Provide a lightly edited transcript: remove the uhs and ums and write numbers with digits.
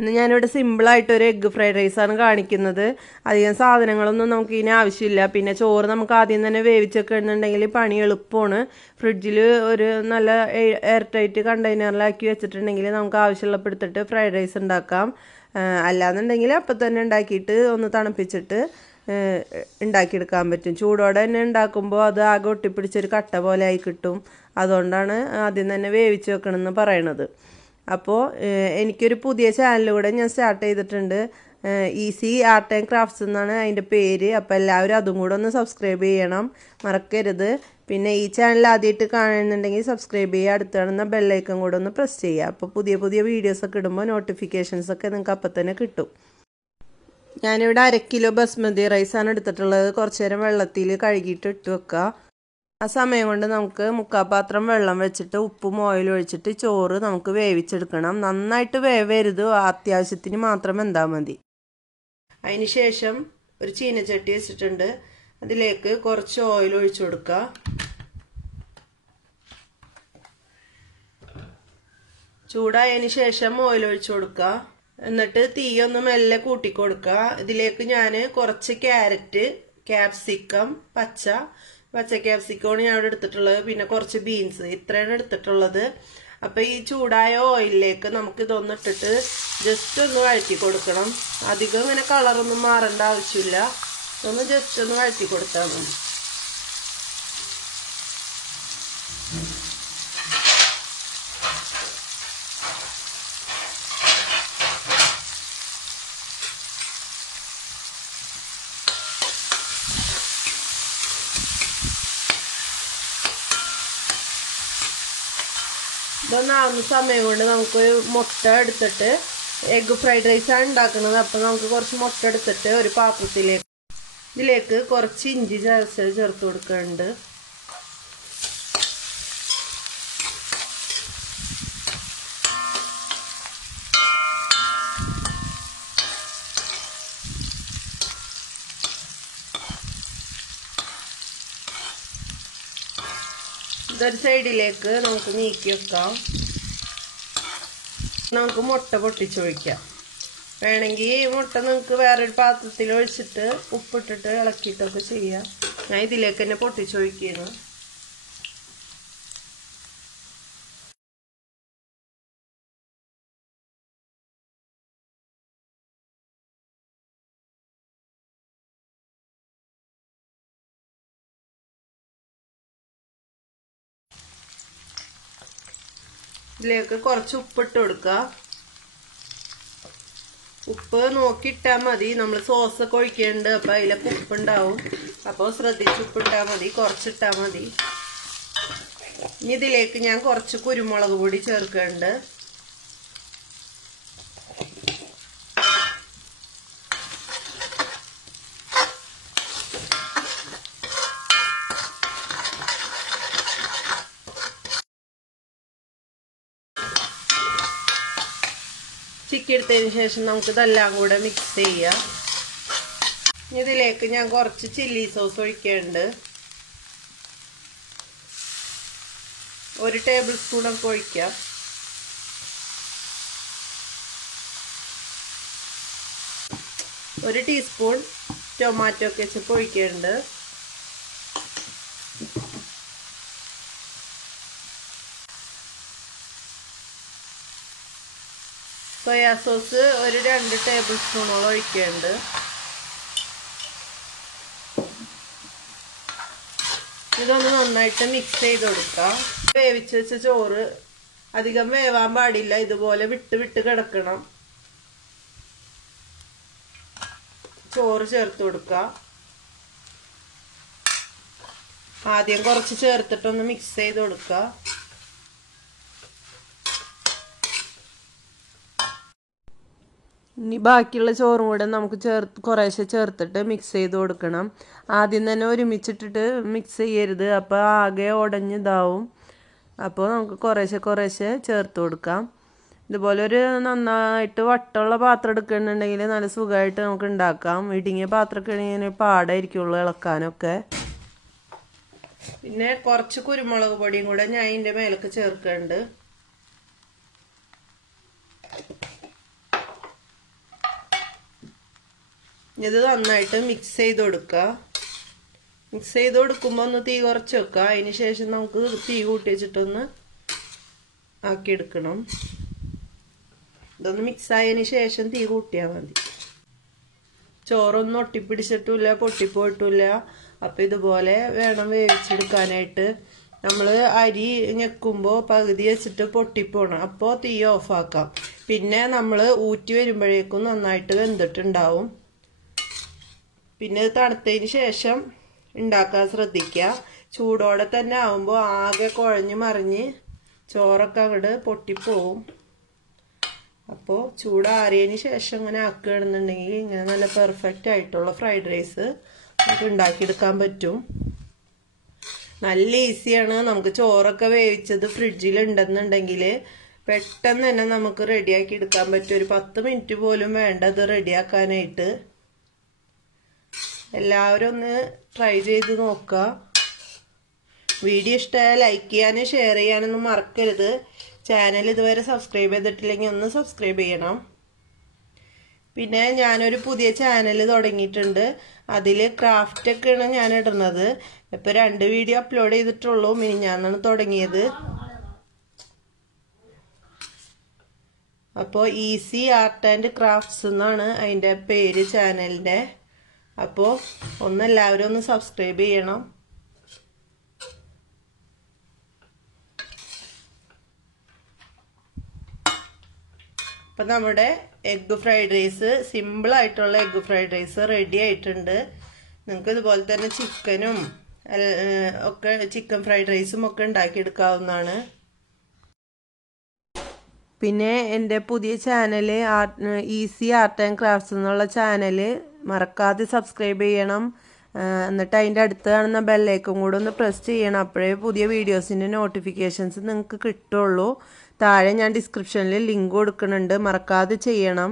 ഇന്ന് ഞാനിവിടെ സിമ്പിളായിട്ടൊരു egg fried റൈസാണ് കാണിക്കുന്നത്. അധികം സാധനങ്ങളൊന്നും നമുക്ക് ഇതിന് ആവശ്യമില്ല. പിന്നെ ചോറ് നമുക്ക് ആദ്യം തന്നെ വേവിച്ചൊക്കെ ഉണ്ടെന്നുണ്ടെങ്കിൽ പണി എളുപ്പമാണ്. ഫ്രിഡ്ജിൽ ഒരു നല്ല എയർ ടൈറ്റ് കണ്ടെയ്നറിലാക്കി വെച്ചിട്ടുണ്ടെങ്കിൽ നമുക്ക് ആവശ്യമുള്ളപ്പോൾ എടുത്തിട്ട് ഫ്രൈഡ് റൈസ് ഉണ്ടാക്കാം. അല്ലാന്നുണ്ടെങ്കിൽ അപ്പം തന്നെ ഉണ്ടാക്കിയിട്ട് ഒന്ന് തണുപ്പിച്ചിട്ട് ഉണ്ടാക്കിയെടുക്കാൻ പറ്റും. ചൂടോടെ തന്നെ ഉണ്ടാക്കുമ്പോൾ അത് ആകെ ഒട്ടിപ്പിടിച്ചൊരു കട്ട പോലെ ആയി കിട്ടും. അതുകൊണ്ടാണ് ആദ്യം തന്നെ വേവിച്ച് വെക്കണമെന്ന് പറയണത്. അപ്പോൾ എനിക്കൊരു പുതിയ ചാനലിലൂടെ ഞാൻ സ്റ്റാർട്ട് ചെയ്തിട്ടുണ്ട്. ഈസി ആർട്ട് ആൻഡ് ക്രാഫ്റ്റ്സ് എന്നാണ് അതിൻ്റെ പേര്. അപ്പോൾ എല്ലാവരും അതും കൂടെ ഒന്ന് സബ്സ്ക്രൈബ് ചെയ്യണം, മറക്കരുത്. പിന്നെ ഈ ചാനൽ ആദ്യമായിട്ട് കാണുന്നുണ്ടെങ്കിൽ സബ്സ്ക്രൈബ് ചെയ്യുക, അടുത്ത് കാണുന്ന ബെല്ലൈക്കൺ കൂടെ ഒന്ന് പ്രസ് ചെയ്യുക. അപ്പോൾ പുതിയ പുതിയ വീഡിയോസൊക്കെ ഇടുമ്പോൾ നോട്ടിഫിക്കേഷൻസൊക്കെ നിങ്ങൾക്ക് അപ്പം തന്നെ കിട്ടും. ഞാനിവിടെ 1 കിലോ ബസ്മതി റൈസാണ് എടുത്തിട്ടുള്ളത്. കുറച്ച് നേരം വെള്ളത്തിൽ കഴുകിയിട്ട് ഇട്ട് വെക്കുക. ആ സമയം കൊണ്ട് നമുക്ക് 3/4 പാത്രം വെള്ളം വെച്ചിട്ട് ഉപ്പും ഓയിലും ഒഴിച്ചിട്ട് ചോറ് നമുക്ക് വേവിച്ചെടുക്കണം. നന്നായിട്ട് വേവരുത്, അത്യാവശ്യത്തിന് മാത്രം വെന്താൽ മതി. അതിന് ശേഷം ഒരു ചീനച്ചട്ടി വെച്ചിട്ടുണ്ട്. അതിലേക്ക് കുറച്ച് ഓയിൽ ഒഴിച്ചു കൊടുക്കുക. ചൂടായതിന് ശേഷം ഓയിൽ ഒഴിച്ചു കൊടുക്കുക. എന്നിട്ട് തീയൊന്ന് മെല്ലെ കൂട്ടിക്കൊടുക്കുക. ഇതിലേക്ക് ഞാൻ കുറച്ച് ക്യാരറ്റ്, ക്യാപ്സിക്കം, പച്ച ക്യാപ്സിക്കമാണ് ഞാൻ ഇവിടെ എടുത്തിട്ടുള്ളത്. പിന്നെ കുറച്ച് ബീൻസ്, ഇത്രയാണ് എടുത്തിട്ടുള്ളത്. അപ്പം ഈ ചൂടായ ഓയിലിലേക്ക് നമുക്ക് ഇതൊന്ന് ഇട്ടിട്ട് ജസ്റ്റ് ഒന്ന് വഴറ്റി കൊടുക്കണം. അധികം ഇങ്ങനെ കളറൊന്നും മാറേണ്ട ആവശ്യമില്ല. ഒന്ന് ജസ്റ്റ് ഒന്ന് വഴറ്റി കൊടുത്താൽ മതി. ഇതൊന്നാവുന്ന സമയം കൊണ്ട് നമുക്കൊരു മുട്ട എടുത്തിട്ട്, എഗ്ഗ് ഫ്രൈഡ് റൈസാണ് ഉണ്ടാക്കുന്നത്. അപ്പോൾ നമുക്ക് കുറച്ച് മുട്ട എടുത്തിട്ട് ഒരു പാത്രത്തിലേക്ക് ഇതിലേക്ക് കുറച്ച് ഇഞ്ചി ചേർത്ത് കൊടുക്കുന്നുണ്ട്. ഇതൊരു സൈഡിലേക്ക് നമുക്ക് നീക്കി വെക്കാം. നമുക്ക് മുട്ട പൊട്ടിച്ചൊഴിക്കാം. വേണമെങ്കിൽ മുട്ട നമുക്ക് വേറൊരു പാത്രത്തിൽ ഒഴിച്ചിട്ട് ഉപ്പിട്ടിട്ട് ഇളക്കിയിട്ടൊക്കെ ചെയ്യാം. ഞാൻ ഇതിലേക്ക് തന്നെ പൊട്ടിച്ചൊഴിക്കുന്നു. ഇതിലേക്ക് കുറച്ച് ഉപ്പിട്ട് കൊടുക്കുക. ഉപ്പ് നോക്കിയിട്ടാൽ മതി. നമ്മൾ സോസൊക്കെ ഒഴിക്കുന്നുണ്ട്, അപ്പം അതിലൊക്കെ ഉപ്പുണ്ടാവും. അപ്പോൾ ശ്രദ്ധിച്ച് ഉപ്പിട്ടാൽ മതി, കുറച്ചിട്ടാൽ മതി. ഇനി ഇതിലേക്ക് ഞാൻ കുറച്ച് കുരുമുളക് പൊടി ചേർക്കുന്നുണ്ട്. ചിക്കി എടുത്തതിന് ശേഷം നമുക്ക് ഇതെല്ലാം കൂടെ മിക്സ് ചെയ്യാം. ഇതിലേക്ക് ഞാൻ കുറച്ച് ചില്ലി സോസ് ഒഴിക്കുന്നുണ്ട്. 1 ടേബിൾ സ്പൂണൊക്കെ ഒഴിക്കാം. ഒരു ടീസ്പൂൺ ടൊമാറ്റോ കെച്ചപ്പ് ഒഴിക്കുന്നുണ്ട്. സോയാ സോസ് ഒരു 2 ടേബിൾ സ്പൂണോളം ഒഴിക്കുന്നുണ്ട്. ഇതൊന്ന് നന്നായിട്ട് മിക്സ് ചെയ്ത് കൊടുക്കാം. വേവിച്ച് വെച്ച ചോറ് അധികം വേവാൻ പാടില്ല, ഇതുപോലെ വിട്ട് വിട്ട് കിടക്കണം. ചോറ് ചേർത്ത് കൊടുക്കുക. ആദ്യം കുറച്ച് ചേർത്തിട്ടൊന്ന് മിക്സ് ചെയ്ത് കൊടുക്കുക. ഇനി ബാക്കിയുള്ള ചോറും കൂടെ നമുക്ക് കുറേശ്ശെ ചേർത്തിട്ട് മിക്സ് ചെയ്ത് കൊടുക്കണം. ആദ്യം തന്നെ ഒരുമിച്ചിട്ടിട്ട് മിക്സ് ചെയ്യരുത്, അപ്പോൾ ആകെ ഉടഞ്ഞിതാവും. അപ്പോൾ നമുക്ക് കുറേശ്ശെ ചേർത്ത് കൊടുക്കാം. ഇതുപോലെ ഒരു നന്നായിട്ട് വട്ടമുള്ള പാത്രം എടുക്കുന്നുണ്ടെങ്കിൽ നല്ല സുഖമായിട്ട് നമുക്ക് ഉണ്ടാക്കാം. ഇടുങ്ങിയ പാത്രമൊക്കെ ആണെങ്കിൽ പാടായിരിക്കുള്ളൂ ഇളക്കാനൊക്കെ. പിന്നെ കുറച്ച് കുരുമുളക് പൊടിയും കൂടെ ഞാൻ ഇതിൻ്റെ മേലേക്ക് ചേർക്കുന്നുണ്ട്. ഇത് നന്നായിട്ട് മിക്സ് ചെയ്ത് കൊടുക്കുക. മിക്സ് ചെയ്ത് കൊടുക്കുമ്പോൾ ഒന്ന് തീ കുറച്ച് വെക്കുക. അതിന് ശേഷം നമുക്ക് തീ കൂട്ടി വെച്ചിട്ടൊന്ന് ആക്കിയെടുക്കണം. ഇതൊന്ന് മിക്സ് ആയതിന് ശേഷം തീ കൂട്ടിയാൽ മതി. ചോറൊന്നും ഒട്ടിപ്പിടിച്ചിട്ടില്ല, പൊട്ടിപ്പോയിട്ടില്ല. അപ്പം ഇതുപോലെ വേണം വേവിച്ചെടുക്കാനായിട്ട്. നമ്മൾ അരി ഞെക്കുമ്പോൾ പകുതി വെച്ചിട്ട് പൊട്ടിപ്പോണം. അപ്പോൾ തീ ഓഫാക്കാം. പിന്നെ നമ്മൾ ഊറ്റി വരുമ്പോഴേക്കും നന്നായിട്ട് വെന്തിട്ടുണ്ടാവും. പിന്നെ ഇത് തണുത്തതിന് ശേഷം ഉണ്ടാക്കാൻ ശ്രദ്ധിക്കുക. ചൂടോടെ തന്നെ ആവുമ്പോൾ ആകെ കുഴഞ്ഞ് മറിഞ്ഞ് ചോറൊക്കെ അങ്ങോട്ട് പൊട്ടിപ്പോവും. അപ്പോൾ ചൂടാറിയതിന് ശേഷം ഇങ്ങനെ ആക്കുകയാണെന്നുണ്ടെങ്കിൽ ഇങ്ങനെ നല്ല പെർഫെക്റ്റ് ആയിട്ടുള്ള ഫ്രൈഡ് റൈസ് നമുക്ക് ഉണ്ടാക്കിയെടുക്കാൻ പറ്റും. നല്ല ഈസിയാണ്. നമുക്ക് ചോറൊക്കെ വേവിച്ചത് ഫ്രിഡ്ജിൽ ഉണ്ടെന്നുണ്ടെങ്കിൽ പെട്ടെന്ന് തന്നെ നമുക്ക് റെഡിയാക്കി എടുക്കാൻ പറ്റും. ഒരു 10 മിനിറ്റ് പോലും വേണ്ട ഇത് റെഡിയാക്കാനായിട്ട്. എല്ലാവരും ഒന്ന് ട്രൈ ചെയ്ത് നോക്കുക. വീഡിയോ ഇഷ്ടമായാൽ ലൈക്ക് ചെയ്യാനും ഷെയർ ചെയ്യാനൊന്നും മറക്കരുത്. ചാനൽ ഇതുവരെ സബ്സ്ക്രൈബ് ചെയ്തിട്ടില്ലെങ്കിൽ ഒന്ന് സബ്സ്ക്രൈബ് ചെയ്യണം. പിന്നെ ഞാനൊരു പുതിയ ചാനൽ തുടങ്ങിയിട്ടുണ്ട്. അതിൽ ക്രാഫ്റ്റൊക്കെയാണ് ഞാൻ ഇടുന്നത്. ഇപ്പോൾ 2 വീഡിയോ അപ്ലോഡ് ചെയ്തിട്ടുള്ളൂ. മിനിഞ്ഞാന്നാണ് തുടങ്ങിയത്. അപ്പോൾ ഈസി ആർട്ട് ആൻഡ് ക്രാഫ്റ്റ്സ് എന്നാണ് അതിൻ്റെ പേര് ചാനലിൻ്റെ. അപ്പോൾ എല്ലാവരും ഒന്ന് സബ്സ്ക്രൈബ് ചെയ്യണം. അപ്പം നമ്മുടെ എഗ്ഗ് ഫ്രൈഡ് റൈസ്, സിമ്പിളായിട്ടുള്ള എഗ്ഗ് ഫ്രൈഡ് റൈസ് റെഡി ആയിട്ടുണ്ട്. നിങ്ങൾക്ക് ഇതുപോലെ തന്നെ ചിക്കനും ഒക്കെ ചിക്കൻ ഫ്രൈഡ് റൈസും ഒക്കെ ഉണ്ടാക്കിയെടുക്കാവുന്നതാണ്. പിന്നെ എൻ്റെ പുതിയ channel easy art and crafts എന്നുള്ള ചാനൽ മറക്കാതെ സബ്സ്ക്രൈബ് ചെയ്യണം. എന്നിട്ട് അതിൻ്റെ അടുത്ത് കാണുന്ന ബെല്ലൈക്കൺ കൂടെ ഒന്ന് പ്രസ് ചെയ്യണം. അപ്പോഴേ പുതിയ വീഡിയോസിൻ്റെ നോട്ടിഫിക്കേഷൻസ് നിങ്ങൾക്ക് കിട്ടുള്ളൂ. താഴെ ഞാൻ ഡിസ്ക്രിപ്ഷനിൽ ലിങ്ക് കൊടുക്കുന്നുണ്ട്, മറക്കാതെ ചെയ്യണം.